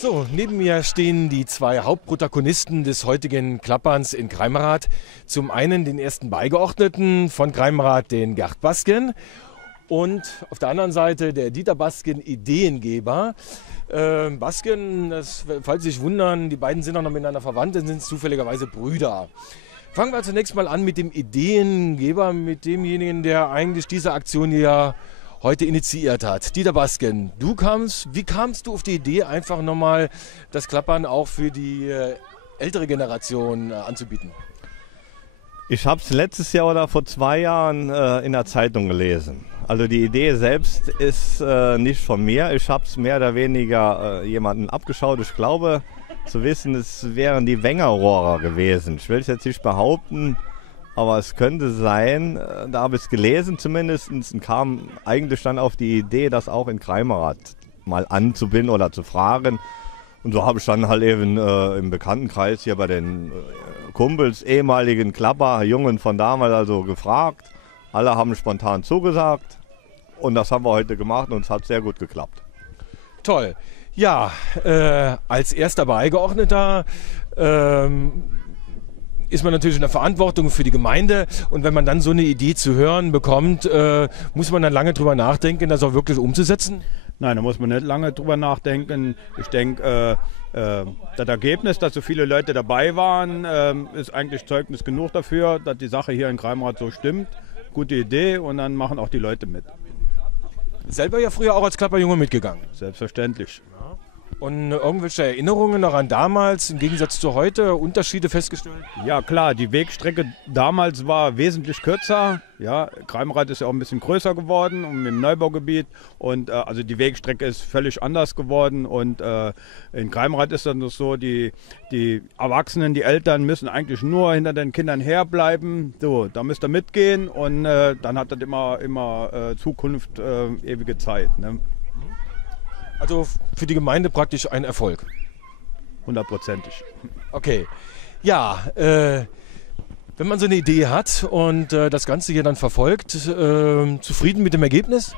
So, neben mir stehen die zwei Hauptprotagonisten des heutigen Klapperns in Greimerath. Zum einen den ersten Beigeordneten von Greimerath, den Gerd Basken. Und auf der anderen Seite der Dieter Basken, Ideengeber. Basken, falls Sie sich wundern, die beiden sind auch noch miteinander verwandt, sind zufälligerweise Brüder. Fangen wir zunächst mal an mit dem Ideengeber, mit demjenigen, der eigentlich diese Aktion hier heute initiiert hat. Dieter Basken, wie kamst du auf die Idee, einfach nochmal das Klappern auch für die ältere Generation anzubieten? Ich habe es letztes Jahr oder vor 2 Jahren in der Zeitung gelesen. Also die Idee selbst ist nicht von mir. Ich habe es mehr oder weniger jemanden abgeschaut. Ich glaube zu wissen, es wären die Wengerrohrer gewesen. Ich will es jetzt nicht behaupten, aber es könnte sein, da habe ich es gelesen zumindest, und kam eigentlich dann auf die Idee, das auch in Greimerath mal anzubinden oder zu fragen. Und so habe ich dann halt eben im Bekanntenkreis hier bei den Kumpels, ehemaligen Klapperjungen von damals also gefragt. Alle haben spontan zugesagt und das haben wir heute gemacht und es hat sehr gut geklappt. Toll. Ja, als erster Beigeordneter ist man natürlich in der Verantwortung für die Gemeinde, und wenn man dann so eine Idee zu hören bekommt, muss man dann lange drüber nachdenken, das auch wirklich umzusetzen? Nein, da muss man nicht lange drüber nachdenken. Ich denke, das Ergebnis, dass so viele Leute dabei waren, ist eigentlich Zeugnis genug dafür, dass die Sache hier in Greimerath so stimmt. Gute Idee, und dann machen auch die Leute mit. Selber ja früher auch als Klapperjunge mitgegangen? Selbstverständlich. Und irgendwelche Erinnerungen noch an damals, im Gegensatz zu heute, Unterschiede festgestellt? Ja klar, die Wegstrecke damals war wesentlich kürzer. Ja, Greimerath ist ja auch ein bisschen größer geworden und im Neubaugebiet. Und also die Wegstrecke ist völlig anders geworden. Und in Greimerath ist dann so, die Erwachsenen, die Eltern müssen eigentlich nur hinter den Kindern herbleiben. So, da müsst ihr mitgehen, und dann hat das immer Zukunft, ewige Zeit. Ne? Also für die Gemeinde praktisch ein Erfolg? 100%ig. Okay. Ja, wenn man so eine Idee hat und das Ganze hier dann verfolgt, zufrieden mit dem Ergebnis?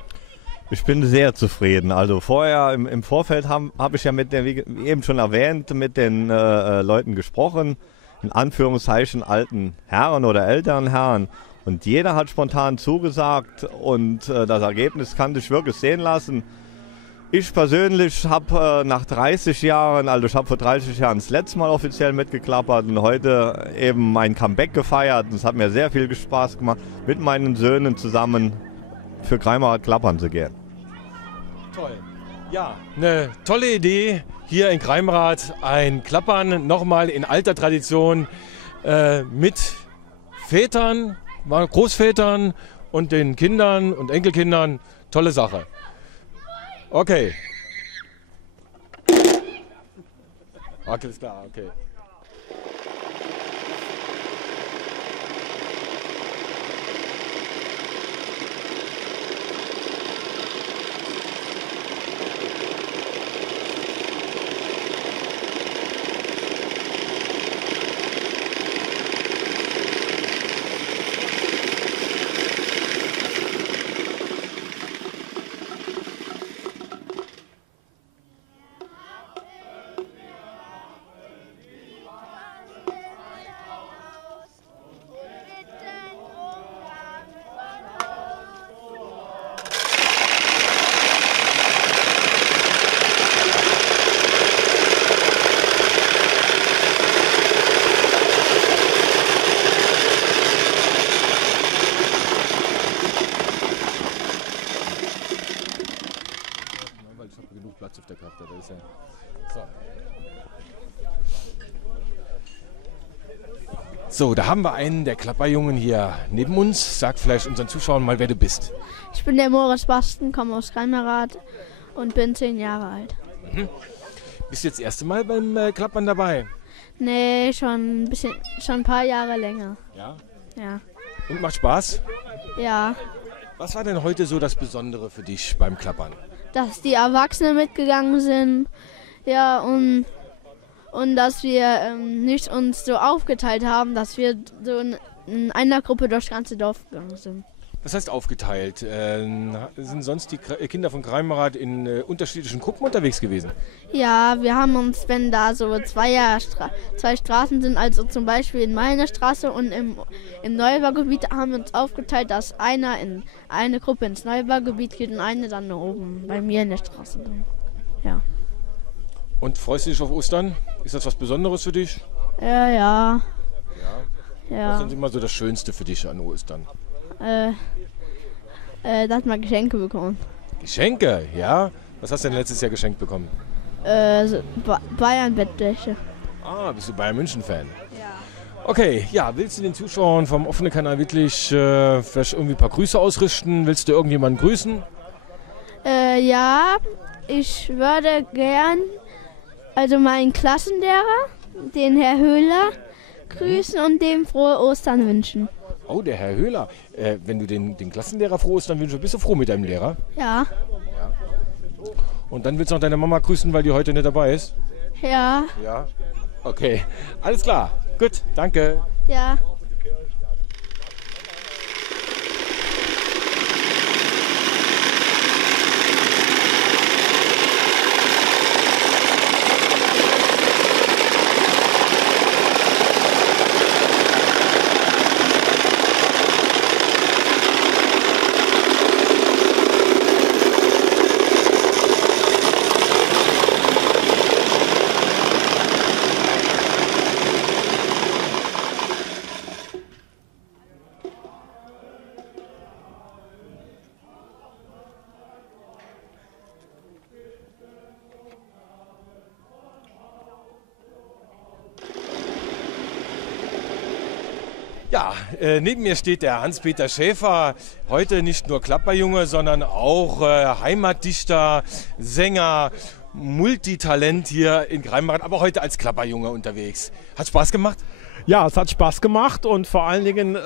Ich bin sehr zufrieden. Also vorher im Vorfeld hab ich ja wie eben schon erwähnt, mit den Leuten gesprochen, in Anführungszeichen alten Herren oder älteren Herren. Und jeder hat spontan zugesagt, und das Ergebnis kann sich wirklich sehen lassen. Ich persönlich habe nach 30 Jahren, also ich habe vor 30 Jahren das letzte Mal offiziell mitgeklappert und heute eben mein Comeback gefeiert. Es hat mir sehr viel Spaß gemacht, mit meinen Söhnen zusammen für Greimerath klappern zu gehen. Toll. Ja, eine tolle Idee hier in Greimerath, ein Klappern nochmal in alter Tradition mit Vätern, Großvätern und den Kindern und Enkelkindern. Tolle Sache. Okay. Alles klar, okay. Ich habe genug Platz auf der Karte. Da ist ja. So, da haben wir einen der Klapperjungen hier neben uns. Sag vielleicht unseren Zuschauern mal, wer du bist. Ich bin der Moritz Basken, komme aus Greimerath und bin 10 Jahre alt. Mhm. Bist du jetzt das erste Mal beim Klappern dabei? Nee, schon ein paar Jahre länger. Ja? Ja. Und macht Spaß? Ja. Was war denn heute so das Besondere für dich beim Klappern? Dass die Erwachsenen mitgegangen sind, ja, und dass wir nicht uns so aufgeteilt haben, dass wir so in einer Gruppe durchs ganze Dorf gegangen sind. Was heißt aufgeteilt? Sind sonst die Kinder von Greimerath in unterschiedlichen Gruppen unterwegs gewesen? Ja, wir haben uns, wenn da so zwei Straßen sind, also zum Beispiel in meiner Straße und im Neubaugebiet, haben wir uns aufgeteilt, dass einer in eine Gruppe ins Neubaugebiet geht und eine dann oben bei mir in der Straße. Ja. Und freust du dich auf Ostern? Ist das was Besonderes für dich? Ja. Was Ja. ist denn immer so das Schönste für dich an Ostern? Dass man Geschenke bekommen. Geschenke, ja? Was hast du denn letztes Jahr geschenkt bekommen? Bayern-Bettwäsche. Ah, bist du Bayern München-Fan? Ja. Okay, ja, willst du den Zuschauern vom offenen Kanal wirklich vielleicht irgendwie ein paar Grüße ausrichten? Willst du irgendjemanden grüßen? Ja, ich würde gern meinen Klassenlehrer, den Herr Höhler, grüßen und dem frohe Ostern wünschen. Oh, der Herr Höhler. Wenn du den Klassenlehrer froh ist, dann bist du froh mit deinem Lehrer. Ja. Und dann willst du noch deine Mama grüßen, weil die heute nicht dabei ist? Ja. Ja. Okay, alles klar. Gut, danke. Ja. Ja, neben mir steht der Hans-Peter Schäfer, heute nicht nur Klapperjunge, sondern auch Heimatdichter, Sänger, Multitalent hier in Greimerath, aber heute als Klapperjunge unterwegs. Hat Spaß gemacht? Ja, es hat Spaß gemacht und vor allen Dingen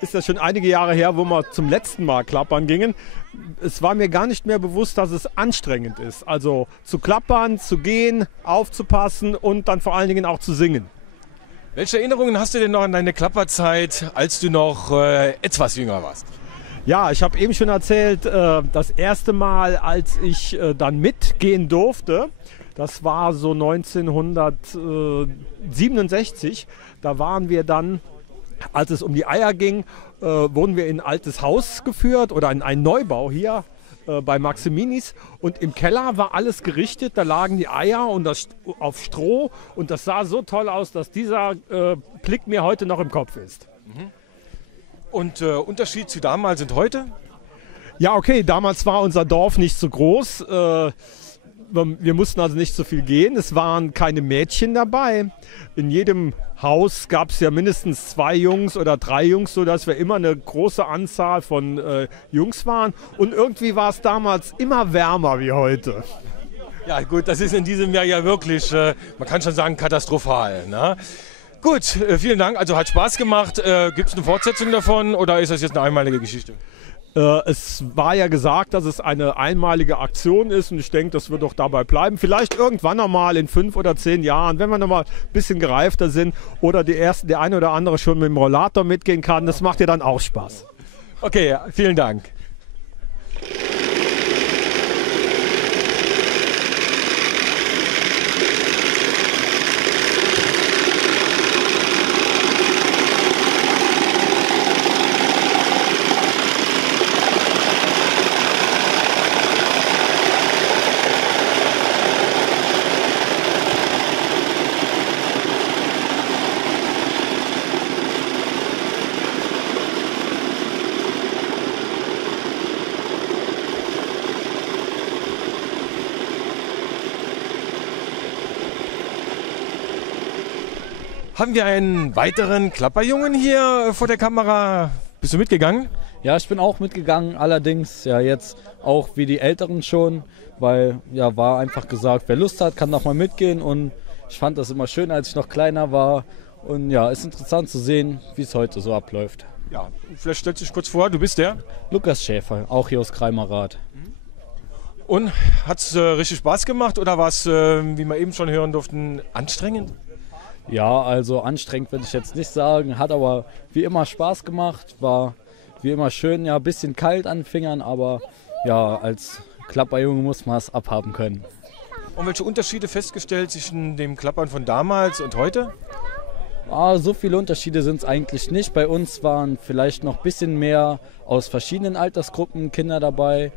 ist das schon einige Jahre her, wo wir zum letzten Mal klappern gingen. Es war mir gar nicht mehr bewusst, dass es anstrengend ist. Also zu klappern, zu gehen, aufzupassen und dann vor allen Dingen auch zu singen. Welche Erinnerungen hast du denn noch an deine Klapperzeit, als du noch etwas jünger warst? Ja, ich habe eben schon erzählt, das erste Mal, als ich dann mitgehen durfte, das war so 1967. Da waren wir dann, als es um die Eier ging, wurden wir in ein altes Haus geführt oder in einen Neubau hier bei Maximinis. Und im Keller war alles gerichtet, da lagen die Eier und das auf Stroh. Und das sah so toll aus, dass dieser Blick mir heute noch im Kopf ist. Und Unterschied zu damals und heute? Ja, okay, damals war unser Dorf nicht so groß. Wir mussten also nicht so viel gehen. Es waren keine Mädchen dabei. In jedem Haus gab es ja mindestens 2 Jungs oder 3 Jungs, sodass wir immer eine große Anzahl von Jungs waren. Und irgendwie war es damals immer wärmer wie heute. Ja gut, das ist in diesem Jahr ja wirklich, man kann schon sagen, katastrophal. Ne? Gut, vielen Dank. Also hat Spaß gemacht. Gibt es eine Fortsetzung davon oder ist das jetzt eine einmalige Geschichte? Es war ja gesagt, dass es eine einmalige Aktion ist und ich denke, das wird auch dabei bleiben. Vielleicht irgendwann nochmal in 5 oder 10 Jahren, wenn wir nochmal ein bisschen gereifter sind oder der eine oder andere schon mit dem Rollator mitgehen kann. Das macht ja dann auch Spaß. Okay, vielen Dank. Haben wir einen weiteren Klapperjungen hier vor der Kamera? Bist du mitgegangen? Ja, ich bin auch mitgegangen, allerdings ja jetzt auch wie die Älteren schon, weil ja war einfach gesagt, wer Lust hat, kann noch mal mitgehen und ich fand das immer schön, als ich noch kleiner war und ja, ist interessant zu sehen, wie es heute so abläuft. Ja, vielleicht stellst du dich kurz vor, du bist der? Lukas Schäfer, auch hier aus Greimerath. Und hat es richtig Spaß gemacht oder war es, wie wir eben schon hören durften, anstrengend? Ja, also anstrengend würde ich jetzt nicht sagen, hat aber wie immer Spaß gemacht, war wie immer schön, ja, ein bisschen kalt an den Fingern, aber ja, als Klapperjunge muss man es abhaben können. Und welche Unterschiede festgestellt zwischen dem Klappern von damals und heute? So viele Unterschiede sind es eigentlich nicht. Bei uns waren vielleicht noch ein bisschen mehr aus verschiedenen Altersgruppen Kinder dabei.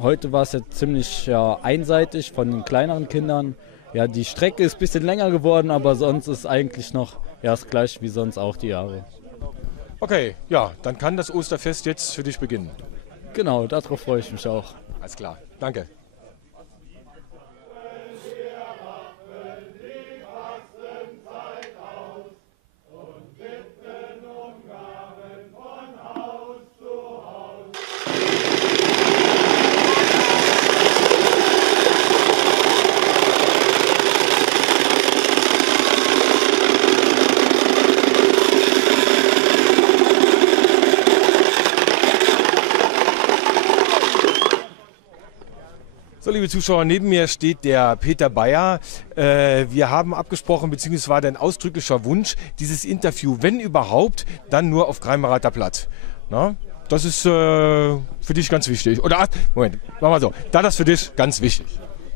Heute war es jetzt ziemlich einseitig von den kleineren Kindern. Ja, die Strecke ist ein bisschen länger geworden, aber sonst ist eigentlich noch das gleiche wie sonst auch die Jahre. Okay, ja, dann kann das Osterfest jetzt für dich beginnen. Genau, darauf freue ich mich auch. Alles klar, danke. So, liebe Zuschauer, neben mir steht der Peter Bayer. Wir haben abgesprochen, beziehungsweise war dein ausdrücklicher Wunsch, dieses Interview, wenn überhaupt, dann nur auf Greimerater Platt. Na? Das ist für dich ganz wichtig. Oder, Moment, machen wir so. Da das für dich ganz wichtig.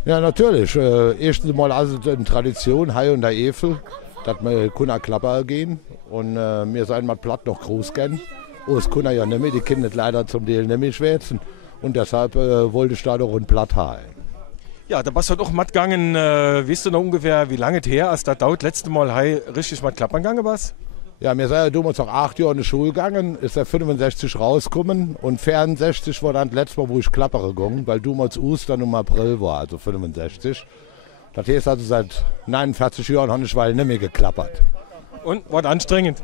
Ja, natürlich. Erstens mal also eine Tradition, Hai und der Efel, dass wir Kunna Klapper gehen. Und wir sind mal platt noch groß gehen. Das Kunna ja nicht mehr, die Kinder leider zum Teil nicht mehr schwätzen. Und deshalb wollte ich da doch ein Platt haben. Ja, da bist du auch matt gegangen. Weißt du noch ungefähr, wie lange es her ist, das dauert letzte Mal richtig matt klappern gegangen was? Ja, wir sind ja damals noch 8 Jahre in die Schule gegangen, ist der 65 rausgekommen und 64 war dann das letzte Mal, wo ich klappere gegangen, weil damals Ostern im April war, also 65. Das heißt also seit 49 Jahren habe ich weil nicht mehr geklappert. Und war anstrengend?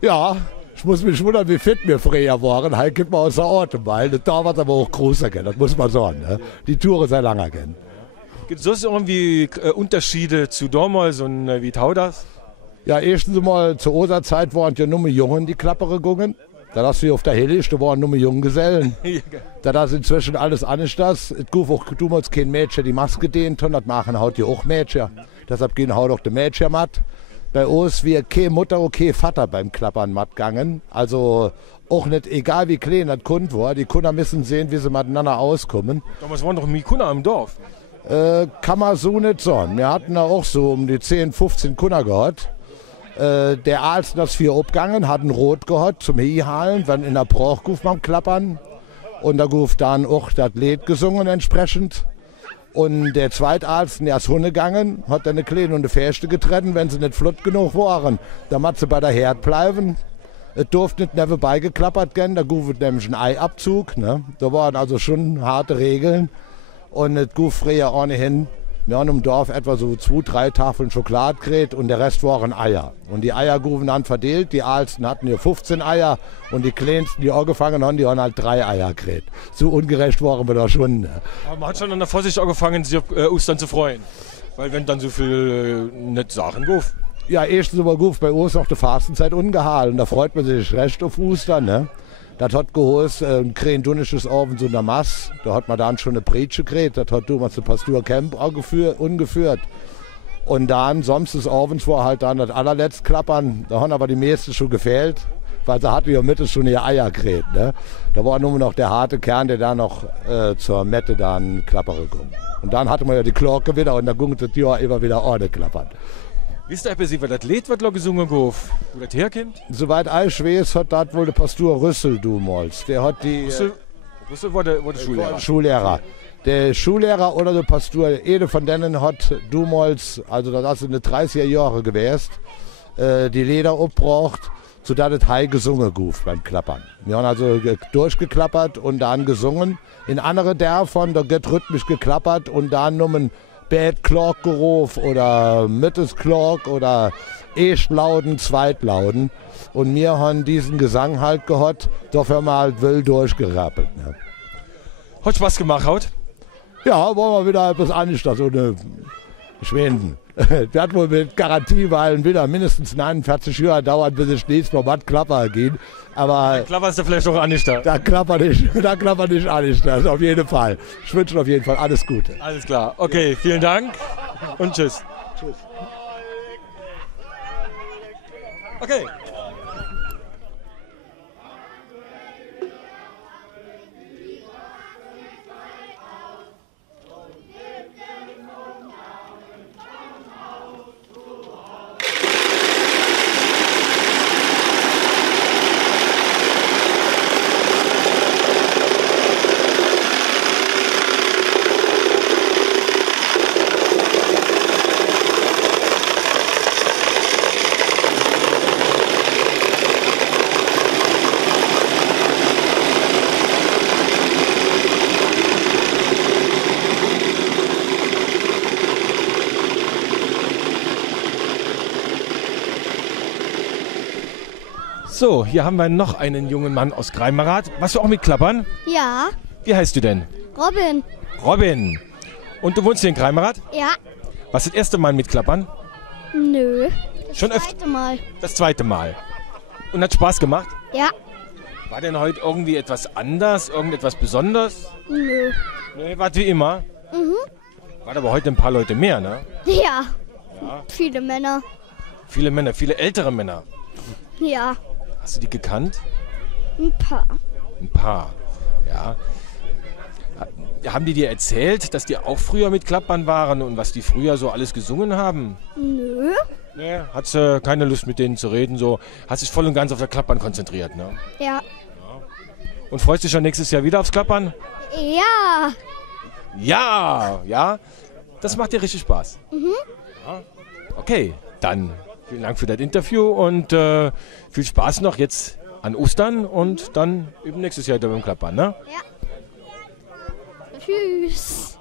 Ja. Ich muss mich wundern, wie fit wir früher waren. Heute geht man außer Atem, weil das dauert aber auch größer, das muss man sagen. Ne? Die Touren sind langer. Gibt es sonst irgendwie Unterschiede zu damals und wie tau das? Ja, erstens mal zur Osterzeit waren ja nur Jungen, die Klappere gegangen. Da hast du auf der Hellisch, da waren nur Junggesellen. Da ist inzwischen alles anders. Es gibt auch damals kein Mädchen, die Maske dehnt, und das machen heute auch Mädchen. Deshalb gehen heute auch die Mädchen matt. Bei uns wir keine Mutter und kein Vater beim Klappern matt gegangen. Also auch nicht, egal wie klein das Kund war, die Kunder müssen sehen, wie sie miteinander auskommen. Damals waren doch mehr Kunder im Dorf. Kann man so nicht sagen. Wir hatten da auch so um die 10, 15 Kunder gehabt. Der Aalsten ist 4 abgegangen, hat ein Rot gehabt zum Hiehalen, dann in der Brauch guf beim Klappern. Und da guf dann auch das Lied gesungen entsprechend. Und der Zweitalsten, der ist Hunde gegangen, hat dann eine Kleine und eine Fährste getrennt, wenn sie nicht flott genug waren. Da hat sie bei der Herd bleiben. Es durfte nicht never beigeklappert werden, da guf nämlich ein Eiabzug. Ne? Da waren also schon harte Regeln. Und es guf früher ohnehin, wir haben im Dorf etwa so 2, 3 Tafeln Schokolade gekriegt und der Rest waren Eier. Und die Eier gufen dann verteilt, die Aalsten hatten hier 15 Eier und die Kleinsten, die angefangen haben, die haben halt 3 Eier gekriegt. So ungerecht waren wir da schon. Ne? Aber man hat schon an der Vorsicht angefangen, sich auf Ostern zu freuen. Weil wenn dann so viel nett Sachen guf. Ja, erstens aber guf bei uns noch die Fastenzeit ungehalten. Da freut man sich recht auf Ostern. Ne? Das hat geholt, ein krähendunisches Ofen so einer Mass. Da hat man dann schon eine Bretsche gekriegt. Das hat damals der Pastor Camp ungeführt. Und dann, sonst des Ovens war halt dann das allerletzte Klappern. Da haben aber die meisten schon gefehlt, weil sie hatten ja Mitte schon ihr Eier gekriegt. Ne? Da war nur noch der harte Kern, der da noch zur Mette dann Klappere ging. Und dann hatte man ja die Glocke wieder und da ging das Jahr immer wieder ordentlich klappern. Wisst ihr, wer das Lied, was gesungen gof, wo das herkommt? Soweit ich weiß, hat das wohl der Pastor Rüssel damals. Der hat die... Rüssel war der Schullehrer. Schullehrer. Der Schullehrer oder der Pastor, jede von denen hat damals, also das ist in den 30er Jahren gewesen, die Lieder abgebracht, sodass das Hai gesungen guf beim Klappern. Wir haben also durchgeklappert und dann gesungen. In anderen davon, da wird rhythmisch geklappert und dann nur Bad Clock gerufen oder Mittes Clock oder Erstlauten, Zweitlauten. Und wir haben diesen Gesang halt gehört, dafür haben wir halt wild durchgerappelt. Ne? Hat Spaß gemacht, Haut? Ja, wollen wir wieder etwas anstatt so eine Schwenden. Das hat wohl mit Garantie, weil wieder mindestens 49 Jahre dauert, bis es nächstes Mal was Klapper geht. Aber klapperst du vielleicht auch anstatt? Da klappert nicht anstatt, auf jeden Fall. Ich wünsche auf jeden Fall alles Gute. Alles klar. Okay, vielen Dank und tschüss. Tschüss. Okay. So, hier haben wir noch einen jungen Mann aus Greimerath. Warst du auch mit Klappern? Ja, Wie heißt du denn? Robin. Robin. Und du wohnst hier in Greimerath? Ja. Was das erste Mal mit Klappern? Nö. Schon öfter? Zweite Mal. Das zweite Mal. Und hat Spaß gemacht? Ja. War denn heute irgendwie etwas anders? Irgendetwas Besonderes? Nö. Nee, war wie immer. Waren aber heute ein paar Leute mehr, ne? Ja. Viele Männer. Viele Männer, viele ältere Männer. Ja. Hast du die gekannt? Ein paar. Ein paar, ja. Haben die dir erzählt, dass die auch früher mit Klappern waren und was die früher so alles gesungen haben? Nö. Nee, hat keine Lust mit denen zu reden, so. Hat sich voll und ganz auf das Klappern konzentriert, ne? Ja. Und freust dich schon nächstes Jahr wieder aufs Klappern? Ja. Ja, ja. Das macht dir richtig Spaß. Ja. Okay, dann vielen Dank für das Interview und viel Spaß noch jetzt an Ostern und dann eben nächstes Jahr wieder beim Klappern, ne? Tschüss.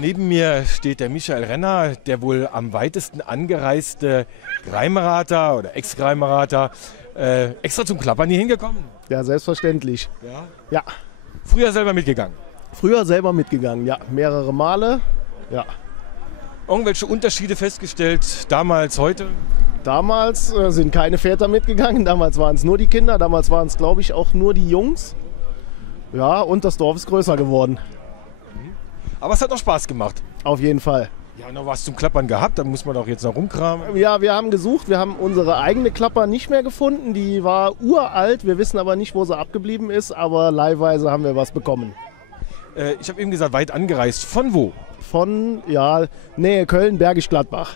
Neben mir steht der Michael Renner, der wohl am weitesten angereiste Greimerather oder Ex-Greimerather. Extra zum Klappern hier hingekommen? Ja, selbstverständlich. Ja. Ja, Früher selber mitgegangen? früher selber mitgegangen, ja, mehrere Male. Ja. Irgendwelche Unterschiede festgestellt, damals, heute? Damals sind keine Väter mitgegangen, damals waren es nur die Kinder, damals waren es, glaube ich, auch nur die Jungs. Ja, und das Dorf ist größer geworden. Aber es hat noch Spaß gemacht. Auf jeden Fall. Ja, noch was zum Klappern gehabt, da muss man doch jetzt noch rumkramen. Ja, wir haben gesucht, wir haben unsere eigene Klapper nicht mehr gefunden. Die war uralt, wir wissen aber nicht, wo sie abgeblieben ist, aber leihweise haben wir was bekommen. Ich habe eben gesagt, weit angereist. Von wo? Von, ja, Nähe Köln, Bergisch Gladbach.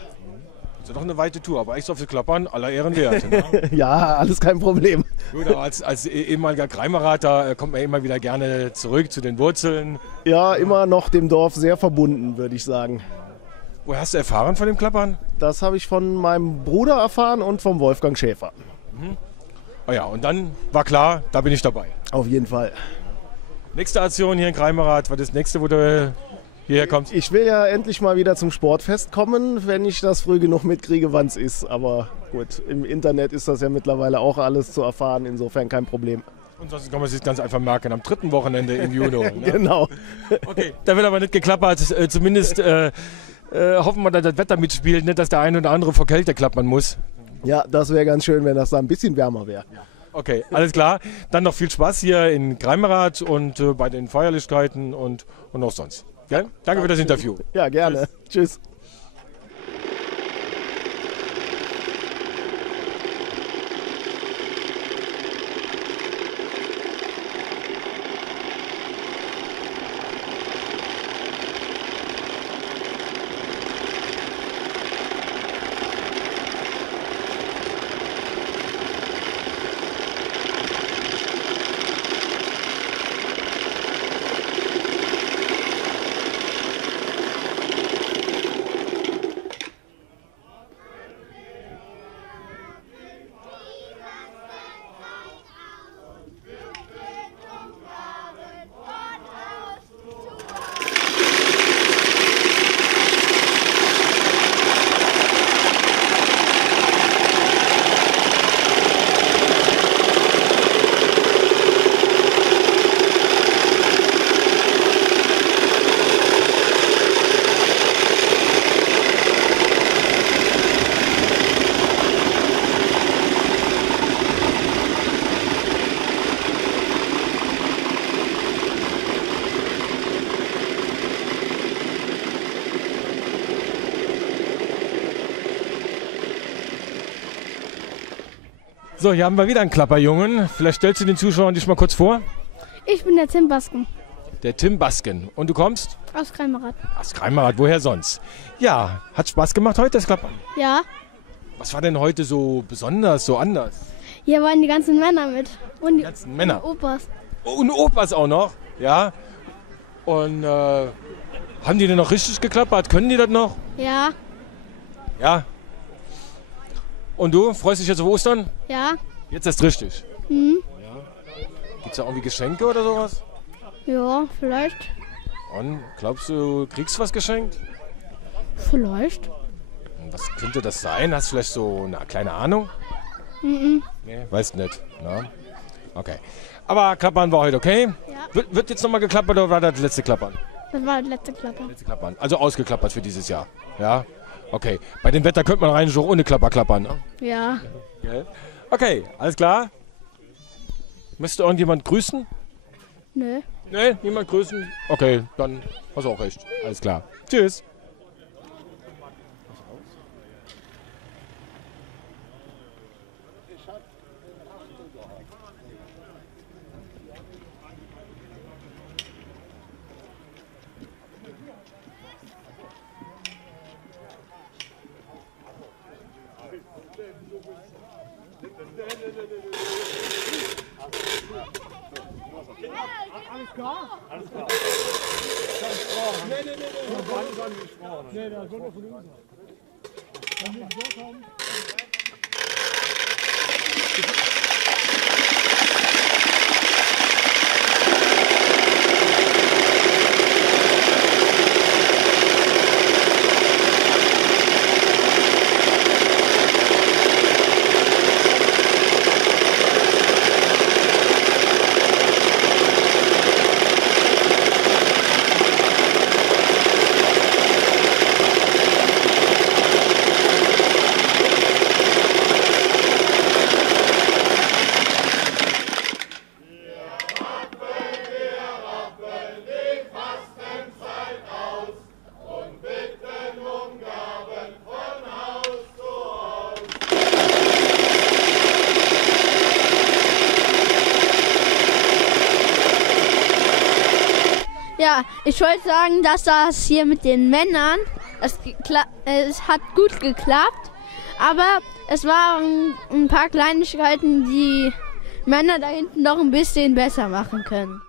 Das ist doch eine weite Tour, aber extra für Klappern, aller Ehren wert. Ne? Ja, alles kein Problem. Gut, aber als ehemaliger Greimerather kommt man immer wieder gerne zurück zu den Wurzeln. Ja, immer noch dem Dorf sehr verbunden, würde ich sagen. Woher hast du erfahren von dem Klappern? Das habe ich von meinem Bruder erfahren und vom Wolfgang Schäfer. Oh ja, und dann war klar, da bin ich dabei. Auf jeden Fall. Nächste Aktion hier in Greimerath, was ist das nächste, wo du hierher kommst? Ich will ja endlich mal wieder zum Sportfest kommen, wenn ich das früh genug mitkriege, wann es ist. Aber gut, im Internet ist das ja mittlerweile auch alles zu erfahren, insofern kein Problem. Und sonst kann man sich ganz einfach merken, am 3. Wochenende im Juni. Ne? Genau. Okay, da wird aber nicht geklappert. Zumindest hoffen wir, dass das Wetter mitspielt, nicht, dass der eine oder andere vor Kälte klappern muss. Ja, das wäre ganz schön, wenn das da ein bisschen wärmer wäre. Okay, alles klar. Dann noch viel Spaß hier in Greimerath und bei den Feierlichkeiten und auch sonst. Gell? Danke für das Interview. Ja, gerne. Tschüss. So, hier haben wir wieder einen Klapperjungen. Vielleicht stellst du den Zuschauern dich mal kurz vor. Ich bin der Tim Basken. der Tim Basken. Und du kommst? Aus Kreimerath. Aus Kreimerath, woher sonst? Ja, hat Spaß gemacht heute, das Klappern? Ja, Was war denn heute so besonders, so anders? Hier waren die ganzen Männer mit. Und Die ganzen Männer. Opas. Oh, und Opas auch noch, ja. Und haben die denn noch richtig geklappert? Können die das noch? Ja, Ja. Und du, freust dich jetzt auf Ostern? ja. Jetzt erst richtig. Hm. Gibt es da irgendwie Geschenke oder sowas? Ja, vielleicht. Und glaubst du, kriegst du was geschenkt? Vielleicht. Was könnte das sein? Hast du vielleicht so eine kleine Ahnung? Mhm. Nee, weißt nicht. Na? Okay. Aber Klappern war heute okay? Ja. Wird jetzt nochmal geklappert oder war das letzte Klappern? Das war das letzte Klappe. Letzte Klappern. Also ausgeklappert für dieses Jahr. Ja? Okay. Bei dem Wetter könnte man rein auch ohne Klapper klappern. Ne? Ja. Okay, alles klar. Müsste irgendjemand grüßen? Nö. Nee, niemand grüßen? Okay, dann hast du auch recht. Alles klar. Tschüss. Ja, ich wollte sagen, dass das hier mit den Männern, es hat gut geklappt, aber es waren ein paar Kleinigkeiten, die Männer da hinten noch ein bisschen besser machen können.